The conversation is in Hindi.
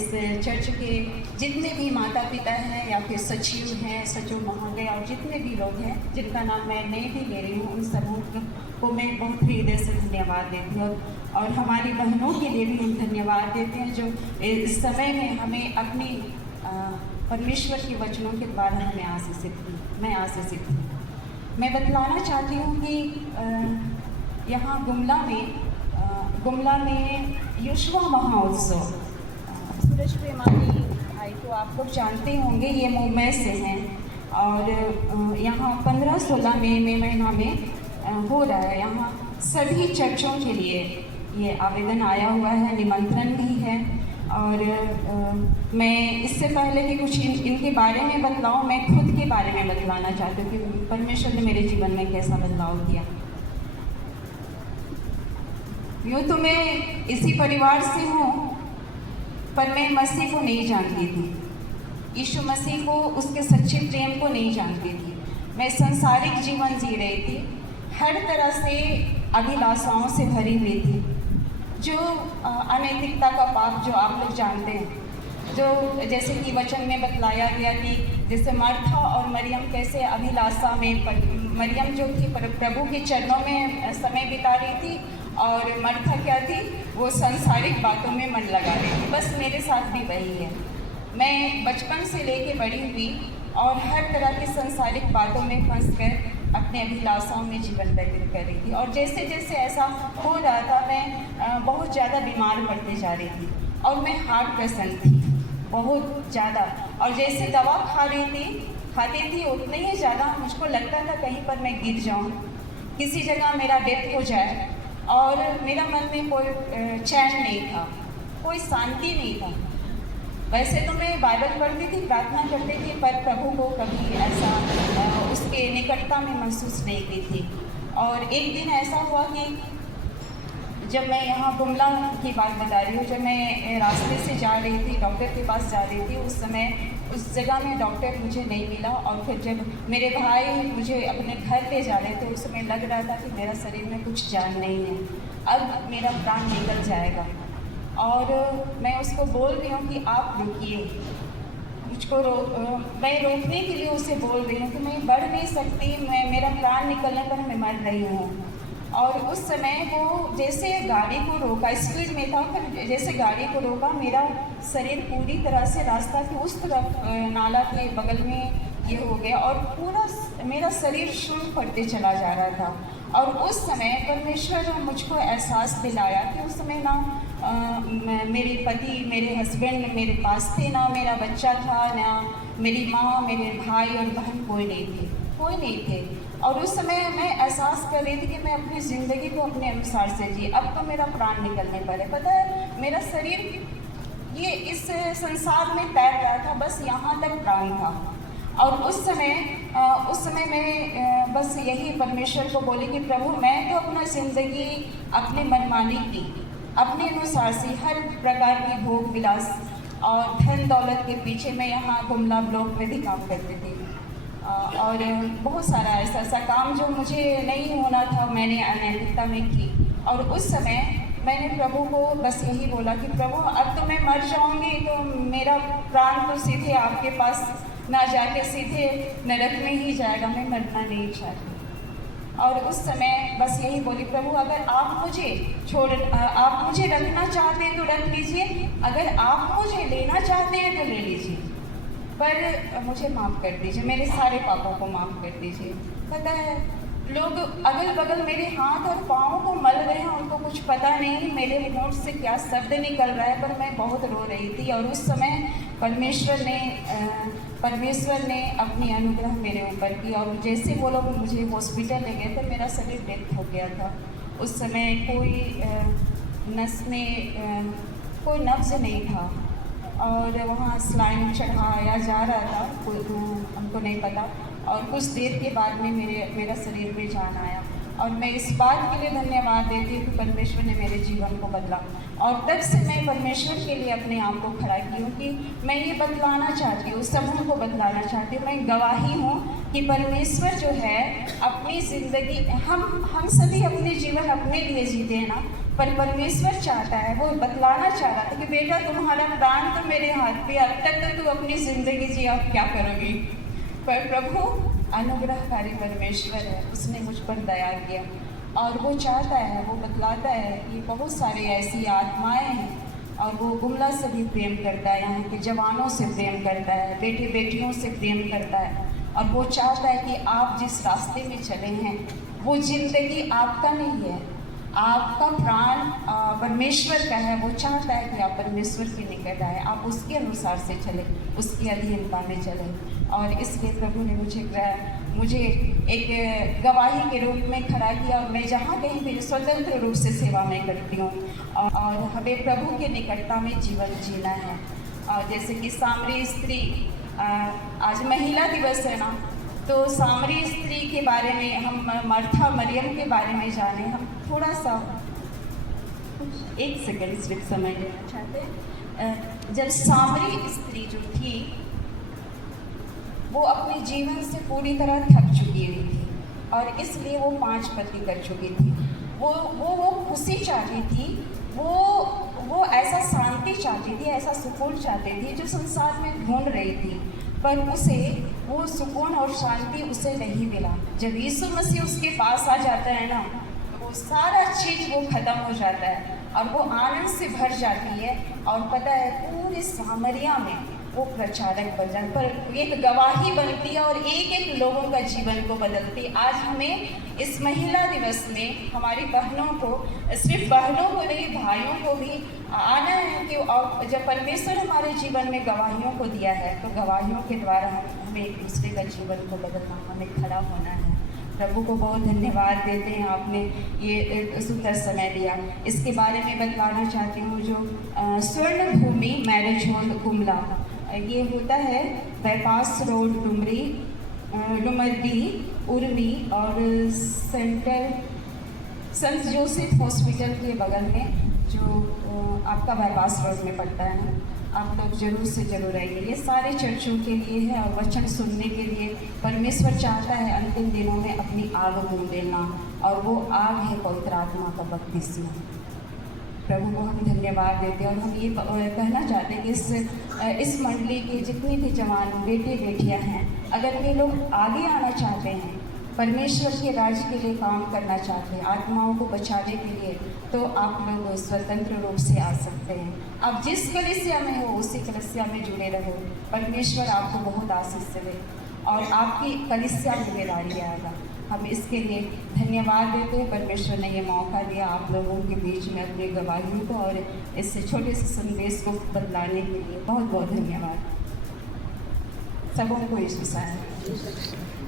इस चर्च के जितने भी माता पिता हैं या फिर सचिव हैं, सचिव महोदय और जितने भी लोग हैं जिनका नाम मैं नहीं भी ले रही हूँ, उन सबों को मैं बहुत हृदय से धन्यवाद देती हूँ। और हमारी बहनों के लिए भी हम धन्यवाद देते हैं जो इस समय में हमें अपनी परमेश्वर के वचनों के द्वारा हमें मैं आशीषित हूँ। मैं बतलाना चाहती हूँ कि यहाँ गुमला में युष्मा महोत्सव, सूरज प्रेमानी भाई को आप लोग जानते होंगे, ये मुंबई से हैं और यहाँ 15-16 मई महीना में हो रहा है। यहाँ सभी चर्चों के लिए ये आवेदन आया हुआ है, निमंत्रण भी है। और मैं इससे पहले कि कुछ इनके बारे में बतलाऊँ, मैं खुद के बारे में बतलाना चाहती हूँ कि परमेश्वर ने मेरे जीवन में कैसा बदलाव किया। यूँ तो मैं इसी परिवार से हूँ, पर मैं मसीह को नहीं जानती थी, यीशु मसीह को, उसके सच्चे प्रेम को नहीं जानती थी। मैं सांसारिक जीवन जी रही थी, हर तरह से अभिलाषाओं से भरी हुई थी, जो अनैतिकता का पाप जो आप लोग जानते हैं, जो जैसे कि वचन में बतलाया गया कि जैसे मार्था और मरियम कैसे अभिलाषा में, मरियम जो थी प्रभु के चरणों में समय बिता रही थी और मार्था क्या थी, वो सांसारिक बातों में मन लगा रही थी। बस मेरे साथ भी वही है। मैं बचपन से लेके बड़ी हुई और हर तरह की सांसारिक बातों में फंस कर अपने अभिलाषाओं में जीवन व्यतीत कर रही थी। और जैसे जैसे ऐसा हो रहा था, मैं बहुत ज़्यादा बीमार पड़ते जा रही थी और मैं हार्ट पेशेंट थी बहुत ज़्यादा। और जैसे दवा खाती थी उतने ही ज़्यादा मुझको लगता था कहीं पर मैं गिर जाऊँ, किसी जगह मेरा डेथ हो जाए। और मेरा मन में कोई चैन नहीं था, कोई शांति नहीं था। वैसे तो मैं बाइबल पढ़ती थी, प्रार्थना करती थी, पर प्रभु को कभी ऐसा उसके निकटता में महसूस नहीं की थी। और एक दिन ऐसा हुआ कि जब मैं यहाँ गुमला की बात बता रही हूँ, जब मैं रास्ते से जा रही थी, डॉक्टर के पास जा रही थी, उस समय उस जगह में डॉक्टर मुझे नहीं मिला। और फिर जब मेरे भाई मुझे अपने घर ले जा रहे थे, उस समय लग रहा था कि मेरा शरीर में कुछ जान नहीं है, अब मेरा प्राण निकल जाएगा। और मैं उसको बोल रही हूँ कि आप रुकिए, मुझको मैं रोकने के लिए उसे बोल रही हूँ कि मैं बढ़ नहीं सकती, मेरा प्राण निकलने पर मैं मर रही हूँ। और उस समय वो जैसे गाड़ी को रोका, स्पीड में था, फिर जैसे गाड़ी को रोका, मेरा शरीर पूरी तरह से रास्ता के उस तरफ नाला के बगल में ये हो गया और पूरा मेरा शरीर शून्य पड़ते चला जा रहा था। और उस समय परमेश्वर मुझको एहसास दिलाया कि उस समय ना मेरे पति, मेरे हस्बैंड मेरे पास थे, ना मेरा बच्चा था, ना मेरी माँ, मेरे भाई और बहन, कोई नहीं थे। और उस समय मैं एहसास कर रही थी कि मैं अपनी ज़िंदगी को अपने अनुसार से जी, अब तो मेरा प्राण निकलने पर है। पता है, मेरा शरीर ये इस संसार में तैर रहा था, बस यहाँ तक प्राण था। और उस समय मैं बस यही परमेश्वर को बोली कि प्रभु, मैं तो अपना ज़िंदगी अपने मनमानी की, अपने अनुसार से, हर प्रकार की भोग विलास और धन दौलत के पीछे मैं यहाँ गुमला ब्लॉक में भी काम करती थी। और बहुत सारा ऐसा काम जो मुझे नहीं होना था, मैंने अनैतिकता में की। और उस समय मैंने प्रभु को बस यही बोला कि प्रभु, अब तो मैं मर जाऊंगी, तो मेरा प्राण तो सीधे आपके पास ना जाके सीधे नरक में ही जाएगा, मैं मरना नहीं चाहती। और उस समय बस यही बोली, प्रभु, अगर आप मुझे रखना चाहते हैं तो रख लीजिए, अगर आप मुझे लेना चाहते हैं तो ले लीजिए, पर मुझे माफ़ कर दीजिए, मेरे सारे पापों को माफ़ कर दीजिए। पता है, लोग अगल बगल मेरे हाथ और पाँव को मल रहे हैं, उनको कुछ पता नहीं मेरे होंठ से क्या शब्द निकल रहा है, पर मैं बहुत रो रही थी। और उस समय परमेश्वर ने अपनी अनुग्रह मेरे ऊपर की। और जैसे वो लोग मुझे हॉस्पिटल ले गए थे, मेरा शरीर डेथ हो गया था। उस समय कोई नस में कोई नब्ज नहीं था और वहाँ स्लाइन चढ़ाया जा रहा था, हमको नहीं पता। और कुछ देर के बाद में मेरा शरीर में जान आया। और मैं इस बात के लिए धन्यवाद देती हूँ कि परमेश्वर ने मेरे जीवन को बदला। और तब से मैं परमेश्वर के लिए अपने आप को खड़ा की हूँ कि मैं ये बतलाना चाहती हूँ, सबों को बतलाना चाहती हूँ, मैं गवाही हूँ कि परमेश्वर जो है अपनी ज़िंदगी, हम सभी अपने जीवन अपने लिए जीते हैं ना, पर परमेश्वर चाहता है, वो बतलाना चाह रहा था कि बेटा तुम्हारा दान तो मेरे हाथ पे, अब तक तो तू अपनी ज़िंदगी जी अब क्या करोगी। पर प्रभु अनुग्रहकारी परमेश्वर है, उसने मुझ पर दया किया और वो चाहता है, वो बतलाता है कि बहुत सारी ऐसी आत्माएं हैं और वो गुमला से भी प्रेम करता है, यहाँ के जवानों से प्रेम करता है, बेटे बेटियों से प्रेम करता है और वो चाहता है कि आप जिस रास्ते में चले हैं वो ज़िंदगी आपका नहीं है, आपका प्राण परमेश्वर का है। वो चाहता है कि आप परमेश्वर के निकट आए, आप उसके अनुसार से चले, उसकी अधीनता में चले। और इसलिए प्रभु ने मुझे एक गवाही के रूप में खड़ा किया और मैं जहाँ कहीं भी स्वतंत्र रूप से सेवा में करती हूँ और हमें प्रभु के निकटता में जीवन जीना है। और जैसे कि सामरी स्त्री, आज महिला दिवस है ना, तो सामरी स्त्री के बारे में हम मर्था मरियम के बारे में जाने, हम थोड़ा सा एक सेकंड सिर्फ समय लेना चाहते हैं। जब सामरी स्त्री जो थी वो अपने जीवन से पूरी तरह थक चुकी हुई थी और इसलिए वो 5 पति कर चुकी थी। वो खुशी चाहती थी, वो ऐसा शांति चाहती थी, ऐसा सुकून चाहती थी जो संसार में ढूंढ रही थी, पर उसे वो सुकून और शांति उसे नहीं मिला। जब यीशु मसीह उसके पास आ जाता है ना, तो वो सारा चीज़ वो ख़त्म हो जाता है और वो आनंद से भर जाती है और पता है पूरे सामरिया में वो प्रचारक बन जाए, पर एक गवाही बनती है और एक एक लोगों का जीवन को बदलती। आज हमें इस महिला दिवस में हमारी बहनों को, सिर्फ बहनों को नहीं भाइयों को भी आना है कि और जब परमेश्वर हमारे जीवन में गवाहियों को दिया है तो गवाहियों के द्वारा हमें एक दूसरे का जीवन को बदलना, हमें खड़ा होना है। प्रभु को बहुत धन्यवाद देते हैं, आपने ये सुंदर समय दिया। इसके बारे में बतलाना चाहती हूँ, जो स्वर्ण भूमि मैरिज हॉल गुमला, ये होता है बाईपास रोड डुमरडी उर्मी और सेंट जोसेफ हॉस्पिटल के बगल में, जो आपका बाईपास रोड में पड़ता है। आप लोग जरूर से जरूर आइए। ये सारे चर्चों के लिए है और वचन सुनने के लिए। परमेश्वर चाहता है अंतिम दिनों में अपनी आग बूंद देना और वो आग है पवित्र आत्मा का बपतिस्मा। प्रभु को हम धन्यवाद देते हैं और हम ये कहना चाहते हैं कि इस मंडली के जितने भी जवान बेटे बेटियां हैं, अगर वे लोग आगे आना चाहते हैं, परमेश्वर के राज्य के लिए काम करना चाहते हैं, आत्माओं को बचाने के लिए, तो आप लोग स्वतंत्र रूप से आ सकते हैं। आप जिस कलीसिया में हो उसी कलीसिया में जुड़े रहो, परमेश्वर आपको बहुत आशीष दे और आपकी कलीसिया में बेदारी आएगा। हम इसके लिए धन्यवाद देते हैं, परमेश्वर ने ये मौका दिया आप लोगों के बीच में अपनी गवाहियों को और इस छोटे से संदेश को बतलाने के लिए बहुत बहुत धन्यवाद। सबों को यीशु मसीह।